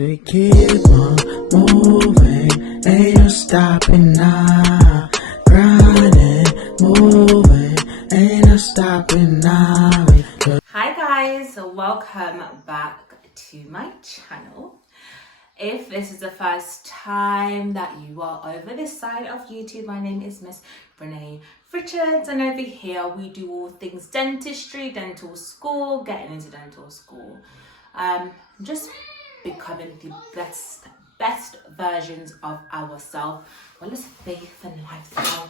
we keep on moving, ain't no stopping now. Grinding, moving, ain't no stopping now. Hi guys, welcome back to my channel. If this is the first time that you are over this side of YouTube, my name is Miss Reneebrichards, and over here we do all things dentistry, dental school, getting into dental school, just becoming the best versions of ourselves, well as faith and lifestyle.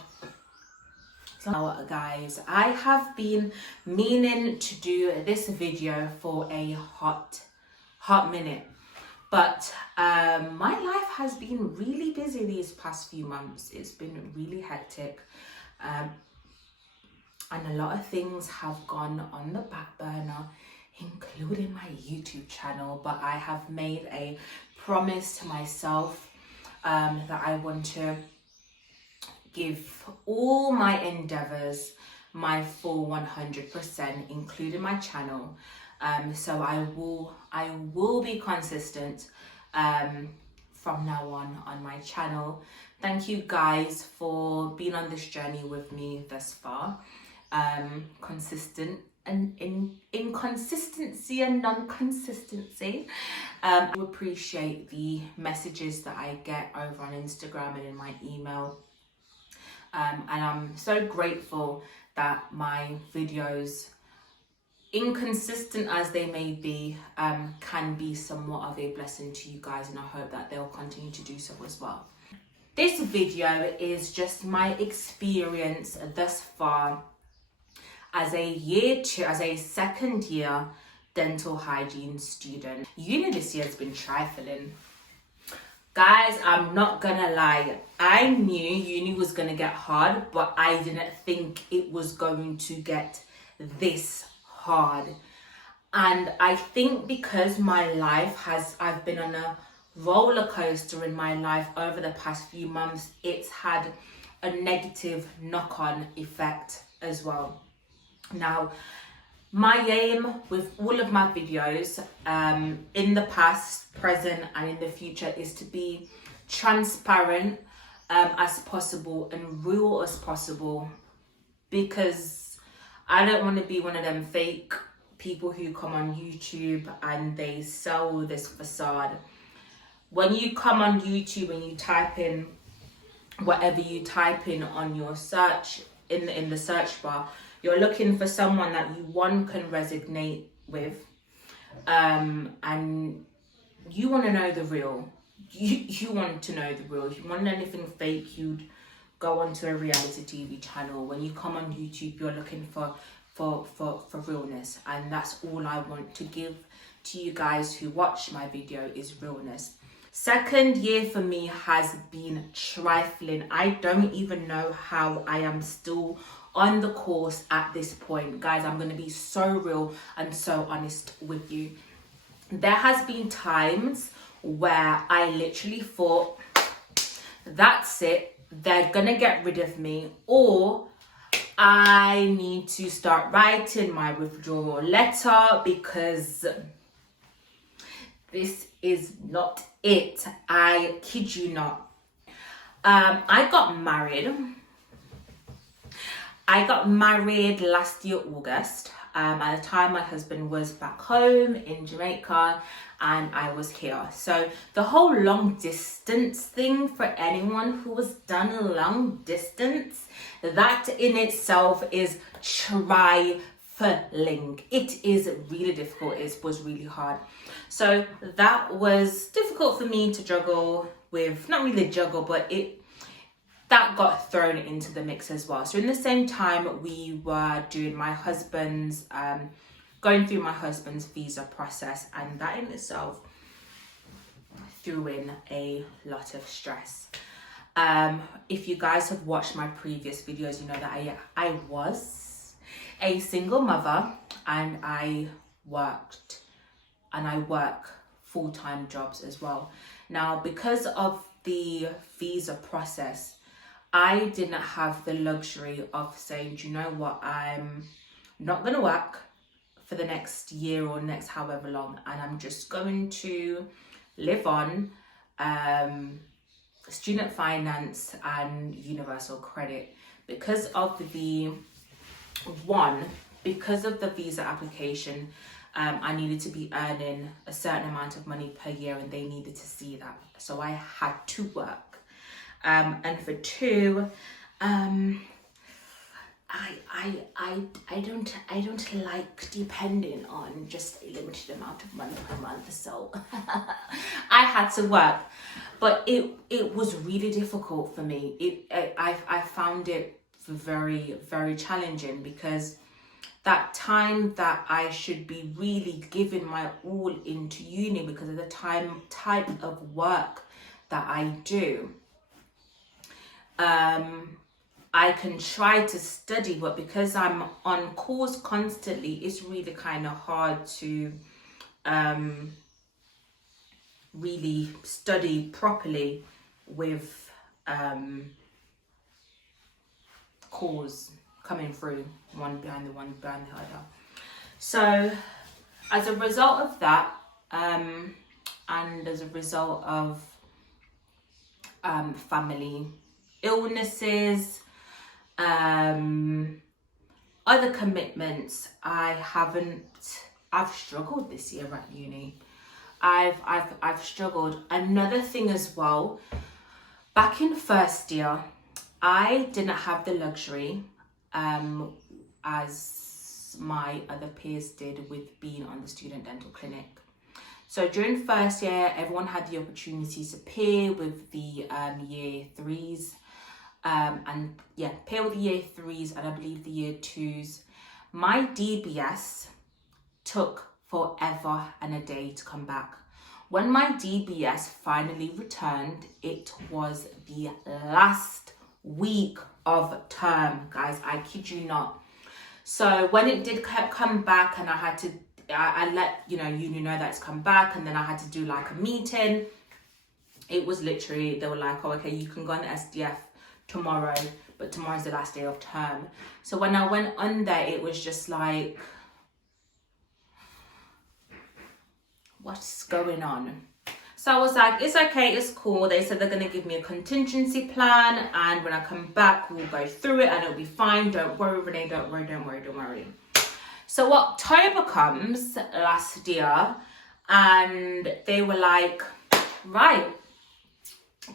So guys, I have been meaning to do this video for a hot minute, but my life has been really busy these past few months. It's been really hectic, and a lot of things have gone on the back burner, including my YouTube channel. But I have made a promise to myself that I want to give all my endeavors my full 100%, including my channel. So I will be consistent from now on my channel. Thank you guys for being on this journey with me thus far. Consistent and in inconsistency and non-consistency. I appreciate the messages that I get over on Instagram and in my email. And I'm so grateful that my videos, inconsistent as they may be, can be somewhat of a blessing to you guys, and I hope that they'll continue to do so as well. This video is just my experience thus far as a second year dental hygiene student. Uni this year has been trifling. Guys, I'm not gonna lie, I knew uni was gonna get hard, but I didn't think it was going to get this hard. And I think because I've been on a roller coaster in my life over the past few months, it's had a negative knock-on effect as well. Now, my aim with all of my videos in the past, present and in the future is to be transparent as possible and real as possible, because I don't want to be one of them fake people who come on YouTube and they sell this facade. When you come on YouTube and you type in whatever you type in on your search, in the search bar, you're looking for someone that you can resonate with, and you want to know the real. You want to know the real. If you want anything fake, you'd go onto a reality TV channel. When you come on YouTube, you're looking for realness, and that's all I want to give to you guys who watch my video is realness. Second year for me has been trifling. I don't even know how I am still on the course at this point. Guys, I'm going to be so real and so honest with you. There has been times where I literally thought, that's it, they're going to get rid of me, or I need to start writing my withdrawal letter because this is not it. I kid you not. I got married last year, August. At the time, my husband was back home in Jamaica and I was here. So the whole long distance thing, for anyone who has done long distance, that in itself is trifling. It is really difficult. It was really hard. So that was difficult for me to juggle with, not really juggle, but that got thrown into the mix as well. So in the same time, we were doing going through my husband's visa process, and that in itself threw in a lot of stress. If you guys have watched my previous videos, you know that I was a single mother, and I work full-time jobs as well. Now, because of the visa process, I didn't have the luxury of saying, do you know what, I'm not going to work for the next year or next however long, and I'm just going to live on, student finance and universal credit. Because of the visa application, I needed to be earning a certain amount of money per year, and they needed to see that. So I had to work. And for two, I don't like depending on just a limited amount of money per month. So I had to work, but it was really difficult for me. I found it very, very challenging, because that time that I should be really giving my all into uni because of the type of work that I do. I can try to study, but because I'm on course constantly, it's really kind of hard to really study properly with calls coming through one behind the other. So as a result of that, and as a result of family illnesses, other commitments, I've struggled this year at uni. I've struggled. Another thing as well, back in first year, I didn't have the luxury, as my other peers did, with being on the student dental clinic. So during first year, everyone had the opportunity to pair with the year threes, pair with the year threes and I believe the year twos. My DBS took forever and a day to come back. When my DBS finally returned, it was the last week of term, guys. I kid you not. So when it did come back, and I had to, I let uni know that it's come back, and then I had to do like a meeting. It was literally, they were like, oh, okay, you can go on the SDF tomorrow, but tomorrow's the last day of term. So when I went on there, it was just like, what's going on? So I was like, it's okay, it's cool. They said they're going to give me a contingency plan, and when I come back, we'll go through it and it'll be fine. Don't worry, Renee, don't worry. So October comes last year, and they were like, right,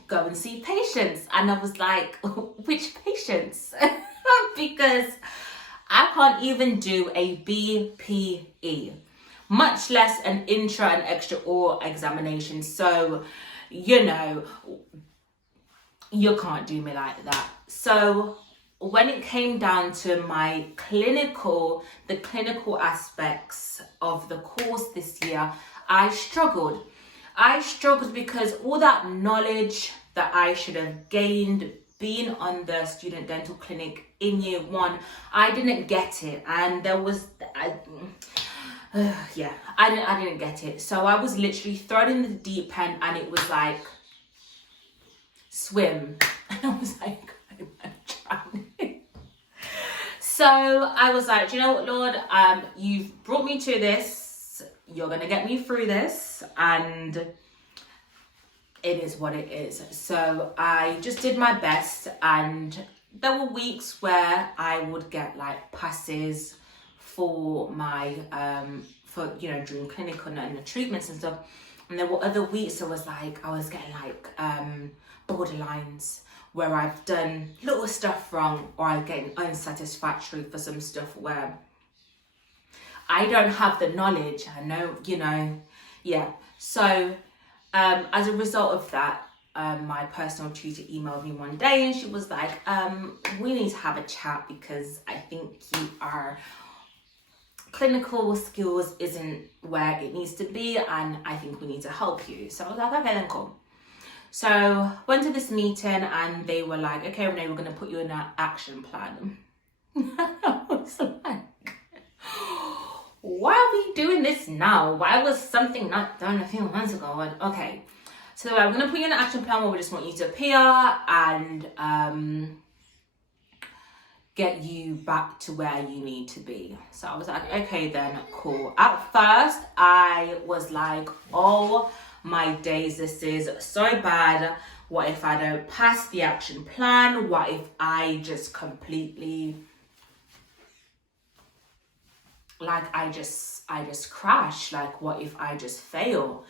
go and see patients. And I was like, which patients? Because I can't even do a BPE, much less an intra and extra oral examination. So, you can't do me like that. So when it came down to the clinical aspects of the course this year, I struggled. Because all that knowledge that I should have gained being on the student dental clinic in year one, I didn't get it. And there was, I didn't get it. So I was literally thrown in the deep end, and it was like, swim. And I was like, I'm drowning. So I was like, do you know what, Lord? You've brought me to this. You're going to get me through this. And it is what it is. So I just did my best. And there were weeks where I would get like passes for my during clinical and the treatments and stuff. And there were other weeks I was getting like borderlines, where I've done little stuff wrong, or I'm getting unsatisfactory for some stuff where I don't have the knowledge. I know, So as a result of that, my personal tutor emailed me one day, and she was like, we need to have a chat, because I think clinical skills isn't where it needs to be, and I think we need to help you. So I was like, okay, then cool. So went to this meeting, and they were like, okay, Renee, we're going to put you in an action plan. I was like, why are we doing this now? Why was something not done a few months ago? Okay, so I'm going to put you in an action plan where we just want you to appear and get you back to where you need to be. So I was like, okay then, cool. At first, I was like, oh my days. This is so bad. What if I don't pass the action plan? What if I just completely, like, I just crash? Like, what if I just fail?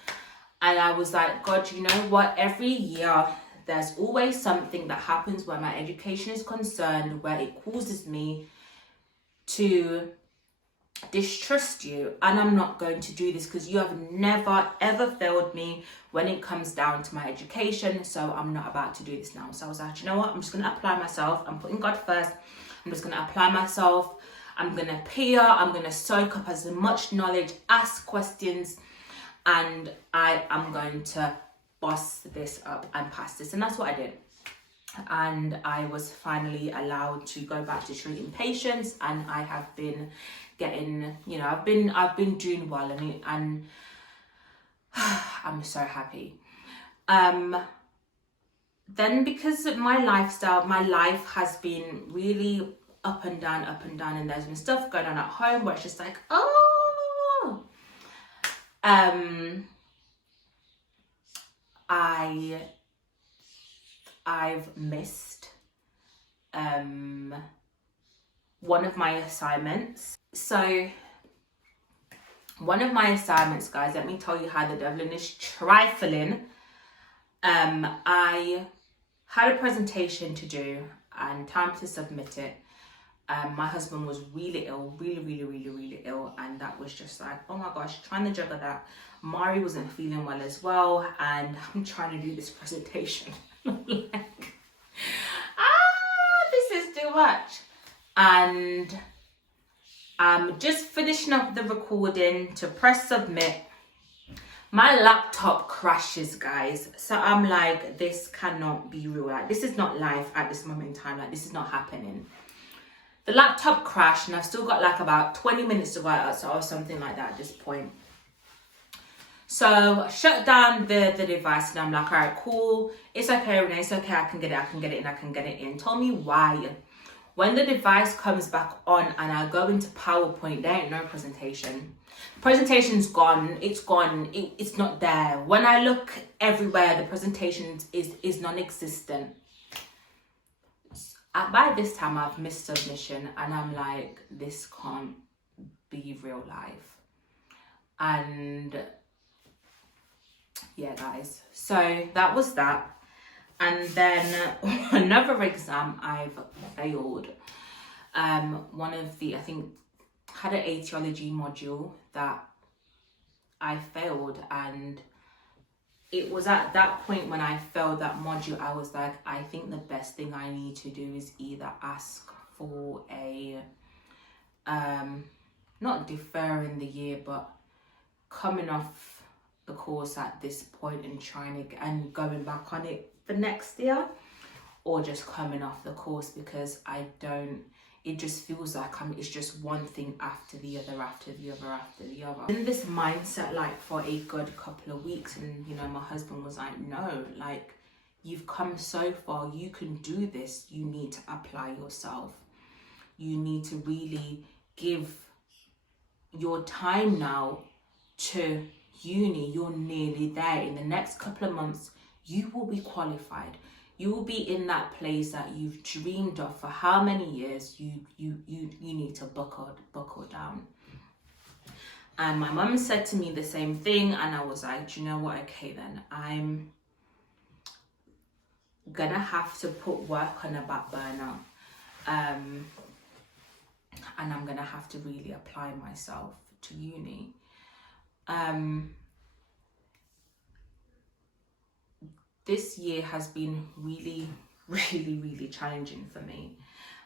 And I was like, God, you know what? Every year, there's always something that happens where my education is concerned, where it causes me to distrust you, and I'm not going to do this because you have never ever failed me when it comes down to my education, so I'm not about to do this now. So I was like, you know what, I'm just going to apply myself. I'm putting God first. I'm just going to apply myself. I'm going to peer, I'm going to soak up as much knowledge, ask questions, and I am going to boss this up and pass this. And that's what I did. And I was finally allowed to go back to treating patients, and I have been getting, you know, I've been doing well, and I'm so happy. Then because my life has been really up and down, and there's been stuff going on at home where it's just like, oh, I've missed one of my assignments. So one of my assignments, guys, let me tell you how the devil is trifling. I had a presentation to do and time to submit it. My husband was really ill, really ill, and that was just like, oh my gosh, trying to juggle that. Mari wasn't feeling well as well, and I'm trying to do this presentation. Like, this is too much. And I'm just finishing up the recording to press submit. My laptop crashes, guys. So I'm like, this cannot be real. Like, this is not life at this moment in time. Like, this is not happening. The laptop crashed, and I've still got like about 20 minutes to write out, or something like that at this point. So I shut down the device, and I'm like, all right, cool. It's okay, Renee. It's okay. I can get it in. Tell me why. When the device comes back on and I go into PowerPoint, there ain't no presentation. Presentation's gone. It's gone. It's not there. When I look everywhere, the presentation is non-existent. By this time, I've missed submission, and I'm like, this can't be real life. And yeah, guys. So that was that. And then another exam I've failed. One of the, I think, had an etiology module that I failed, and it was at that point when I failed that module, I was like, I think the best thing I need to do is either ask for a, not deferring the year, but coming off the course at this point and trying to, and going back on it for next year, or just coming off the course, because it just feels like it's just one thing after the other, in this mindset like for a good couple of weeks. And you know, my husband was like, no, like, you've come so far, you can do this. You need to apply yourself. You need to really give your time now to uni. You're nearly there. In the next couple of months, you will be qualified. You will be in that place that you've dreamed of for how many years. You need to buckle down. And my mum said to me the same thing, and I was like, do you know what? Okay, then I'm gonna have to put work on a back burner, and I'm gonna have to really apply myself to uni. This year has been really challenging for me.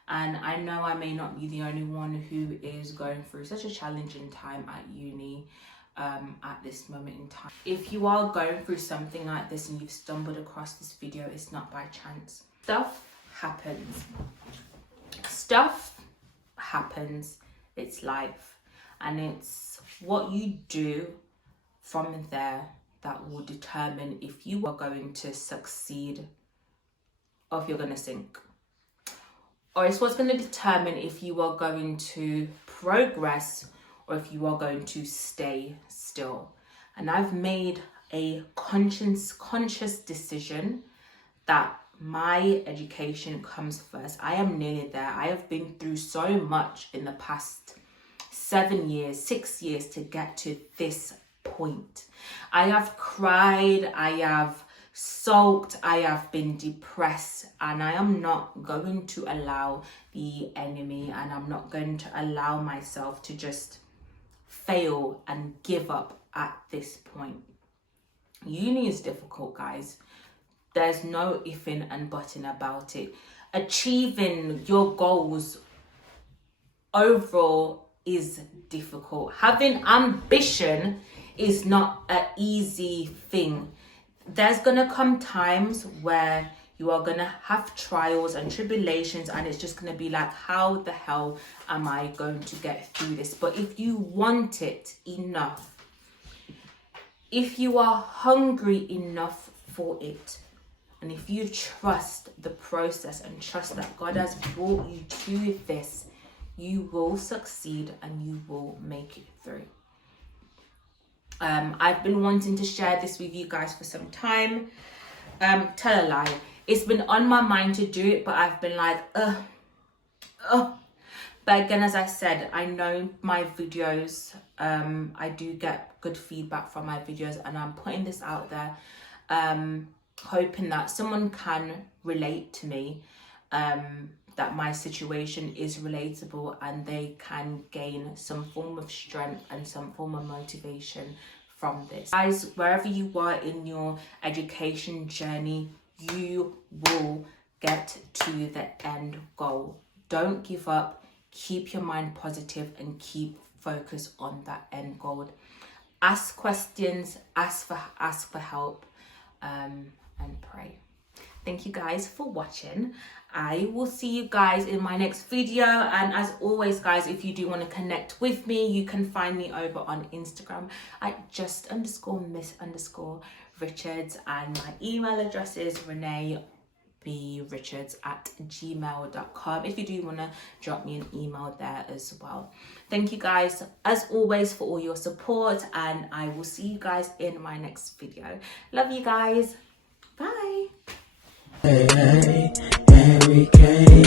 And I know I may not be the only one who is going through such a challenging time at uni at this moment in time. If you are going through something like this and you've stumbled across this video, it's not by chance. Stuff happens. It's life. And it's what you do from there that will determine if you are going to succeed or if you're going to sink. Or it's what's going to determine if you are going to progress or if you are going to stay still. And I've made a conscious decision that my education comes first. I am nearly there. I have been through so much in the past 6 years to get to this point. I have cried, I have sulked, I have been depressed, and I am not going to allow the enemy, and I'm not going to allow myself to just fail and give up at this point. Uni is difficult, guys. There's no ifing and butting about it. Achieving your goals overall is difficult. Having ambition is not an easy thing. There's gonna come times where you are gonna have trials and tribulations, and it's just gonna be like, how the hell am I going to get through this? But if you want it enough, if you are hungry enough for it, and if you trust the process and trust that God has brought you to this, you will succeed and you will make it through. I've been wanting to share this with you guys for some time. Tell a lie. It's been on my mind to do it, but I've been like, But again, as I said, I know my videos, I do get good feedback from my videos, and I'm putting this out there, hoping that someone can relate to me, that my situation is relatable, and they can gain some form of strength and some form of motivation from this. Guys, wherever you are in your education journey, you will get to the end goal. Don't give up. Keep your mind positive and keep focus on that end goal. Ask questions, ask for help, and pray. Thank you guys for watching. I will see you guys in my next video, and as always, guys, if you do want to connect with me, you can find me over on Instagram at just_miss_richards, and my email address is reneebrichards@gmail.com if you do want to drop me an email there as well. Thank you guys as always for all your support, and I will see you guys in my next video. Love you guys. Bye. Hey, hey, Mary Kay.